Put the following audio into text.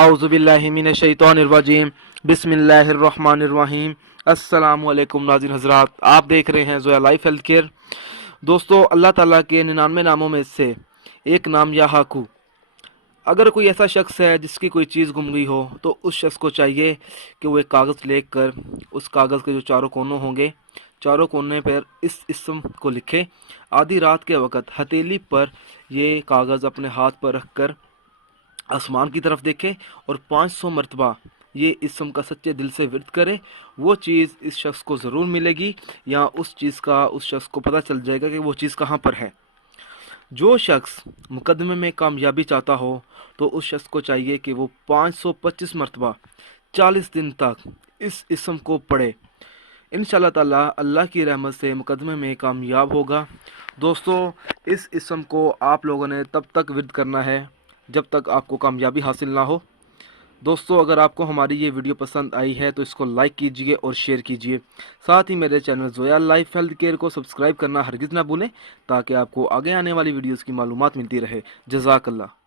आउज़ुबिल्लाहि मिनश्शैतानिर्रजीम बिस्मिल्लाहिर्रहमानिर्रहीम। अस्सलाम वालेकुम नाज़रीन हज़रात, आप देख रहे हैं ज़ोया लाइफ हेल्थ केयर। दोस्तों, अल्लाह ताला के 99 नामों में से एक नाम या हाकू। अगर कोई ऐसा शख्स है जिसकी कोई चीज़ गुम गई हो तो उस शख्स को चाहिए कि वो एक कागज़ लेकर उस कागज़ के जो चारों कोनों होंगे, चारों कोने पर इस इसम को लिखे। आधी रात के वक़्त हथेली पर ये कागज़ अपने हाथ पर रख कर आसमान की तरफ देखे और 500 मरतबा ये इसम का सच्चे दिल से विर्द करे। वो चीज़ इस शख्स को ज़रूर मिलेगी, या उस चीज़ का उस शख्स को पता चल जाएगा कि वो चीज़ कहाँ पर है। जो शख्स मुकदमे में कामयाबी चाहता हो तो उस शख्स को चाहिए कि वो 525 मरतबा 40 दिन तक इस इसम को पढ़े। इंशाअल्लाह ताला अल्लाह की रहमत से मुकदमे में कामयाब होगा। दोस्तों, इस इसम को आप लोगों ने तब तक विर्द करना है जब तक आपको कामयाबी हासिल ना हो। दोस्तों, अगर आपको हमारी ये वीडियो पसंद आई है तो इसको लाइक कीजिए और शेयर कीजिए। साथ ही मेरे channel Zoya life health care को सब्सक्राइब करना हरगिज़ ना भूलें, ताकि आपको आगे आने वाली वीडियोज़ की मालूमात मिलती रहे। जज़ाकल्लाह।